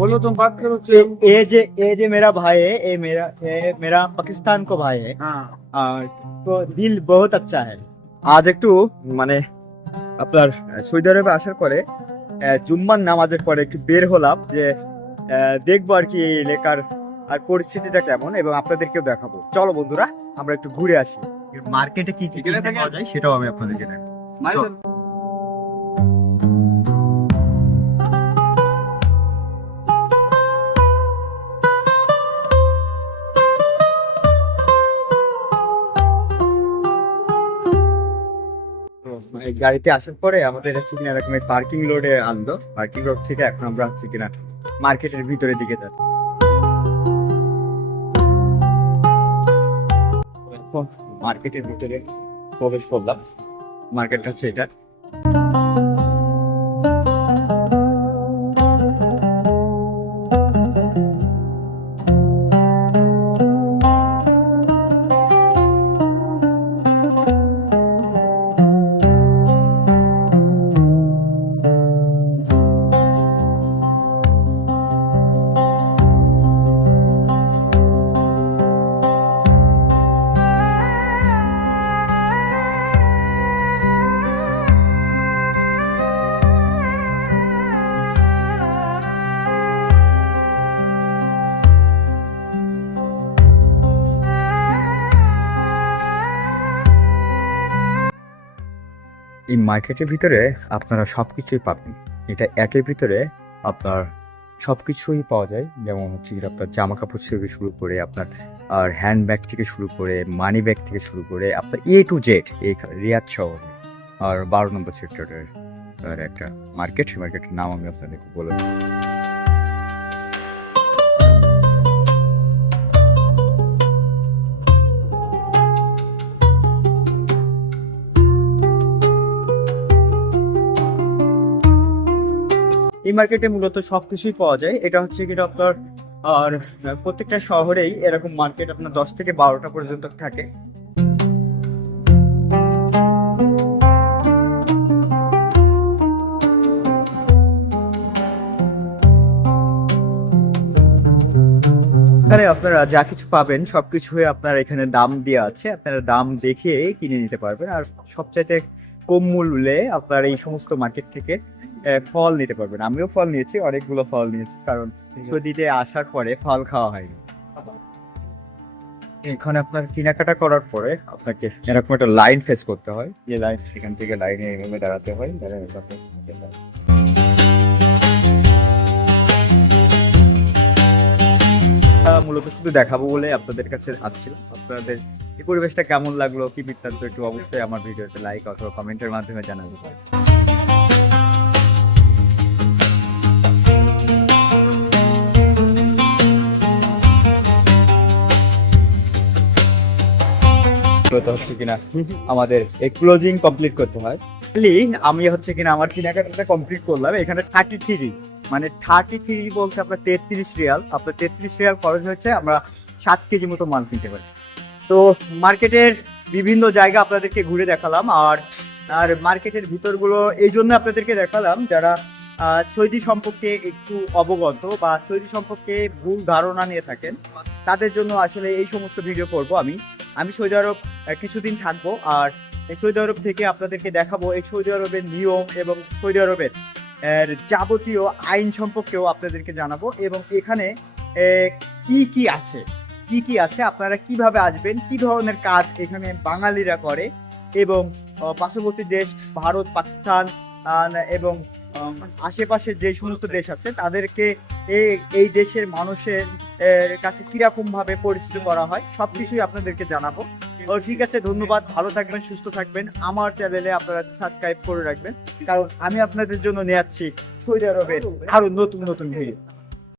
बोलो तुम बात करो। ये मेरा भाई है, ये मेरा पाकिस्तान को भाई है। हाँ তো দিল বহুত আচ্ছা है। আজ একটু মানে আপনার সৌদি আরবে আসার পরে জুম্মার নামাজের পরে একটু বের হলাম যে দেখবো আর কি এই এলাকার আর পরিস্থিতিটা কেমন এবং আপনাদেরকেও দেখাবো। চলো বন্ধুরা আমরা একটু ঘুরে আসি, মার্কেটে কি কি কিনতে পাওয়া যায় সেটাও আমি আপনাদেরকে দেখাবো। চলো। তো এই গাড়িতে আসার পরে আমাদের হচ্ছে কিনা এরকম পার্কিং লোডে আনলো, পার্কিং লোড থেকে এখন আমরা হচ্ছে কিনা মার্কেটের ভিতরের দিকে যাচ্ছি। এখন মার্কেটের ভিতরে প্রবেশ করলাম। মার্কেটটা হচ্ছে এটা। এই মার্কেটের ভিতরে আপনারা সবকিছুই পাবেন। এটা একের ভিতরে আপনার সবকিছুই পাওয়া যায়, যেমন হচ্ছে কি আপনার জামা কাপড় থেকে শুরু করে আপনার আর হ্যান্ড ব্যাগ থেকে শুরু করে মানি ব্যাগ থেকে শুরু করে আপনার টু জেড এই রিয়াদ শহরে আর 12 নম্বর সেক্টরের একটা মার্কেট। মার্কেটের নাম আমি আপনাদেরকে বলে দিই। এই মার্কেটে মূলত সবকিছুই পাওয়া যায়। এটা হচ্ছে কি আপনার আর প্রত্যেকটা শহরেই এরকম মার্কেট আপনার 10 থেকে 12টা পর্যন্ত থাকে। এখানে আপনারা যা কিছু পাবেন সবকিছুই আপনার এখানে দাম দেওয়া আছে, আপনারা দাম দেখে কিনে নিতে পারবেন। আর সবচাইতে কম মূল্যে আপনার এই সমস্ত মার্কেট থেকে ফল নিতে পারবেন। আমিও ফল নিয়েছি, অনেকগুলো ফল নিয়েছি, কারণ সৌদিতে আসার পরে ফল খাওয়া হয়নি। এখানে আপনার কেনাকাটা করার পরে আপনাকে এরকম একটা লাইন ফেস করতে হয়, যে লাইন সেখান থেকে লাইনে এভাবে দাঁড়াতে হয়। মূলত শুধু দেখাবো বলে আপনাদের কাছে আসছিলাম। আপনাদের এই পরিবেশটা কেমন লাগলো কি বৃত্তান্ত একটু অবশ্যই আমার ভিডিওতে লাইক অথবা কমেন্টের মাধ্যমে জানাতে পারেন। হচ্ছে কিনা আমাদের এই ক্লোজিং কমপ্লিট করতে হয়। আমি হচ্ছে কিনা আমার কেনাকাটাটা কমপ্লিট করলাম। এখানে 33 মানে 33 বলতে আপনার 33 রিয়াল, আপনার 33 রিয়াল খরচ হয়েছে। আমরা 7 কেজি মতো মাল কিনতে পারি। তো মার্কেটের বিভিন্ন জায়গা আপনাদেরকে ঘুরে দেখালাম। আর আর মার্কেটের ভিতরগুলো এই জন্য আপনাদেরকে দেখালাম যারা সৌদি সম্পর্কে একটু অবগত বা সৌদি সম্পর্কে ভুল ধারণা নিয়ে থাকেন, তাদের জন্য আসলে এই সমস্ত ভিডিও করব। আমি সৌদি আরব কিছুদিন থাকবো, আর এই সৌদি আরব থেকে আপনাদেরকে দেখাবো এই সৌদি আরবের নিয়ম এবং সৌদি আরবের যাবতীয় আইন সম্পর্কেও আপনাদেরকে জানাবো। এবং এখানে কি আছে, আপনারা কিভাবে আসবেন, কি ধরনের কাজ এখানে বাঙালিরা করে, এবং পার্শ্ববর্তী দেশ ভারত, পাকিস্তান এবং আশেপাশে যে সমস্ত দেশ আছে তাদেরকে এই দেশের মানুষের কাছে কিরকম ভাবে পরিচিত করা হয়, সবকিছুই আপনাদেরকে জানাবো। ও ঠিক আছে, ধন্যবাদ। ভালো থাকবেন, সুস্থ থাকবেন। আমার চ্যানেলে আপনারা সাবস্ক্রাইব করে রাখবেন, কারণ আমি আপনাদের জন্য নিয়ে যাচ্ছি সৌদি আরবের আরো নতুন নতুন ভিডিও।